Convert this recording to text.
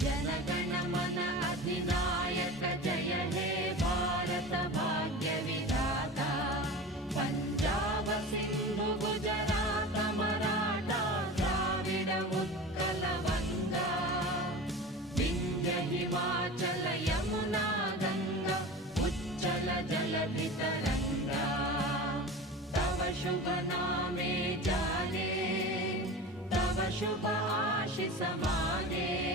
जनगण मन अधिनायक जय हे भारत भाग्य विधाता। पंजाब सिंधु गुजरात मराठा द्राविड उत्कल बंगा, विंध्य हिमाचल यमुना गंगा उच्चल जलधि तरंगा। तव शुभ नामे जाने, तव शुभ आशीष माने।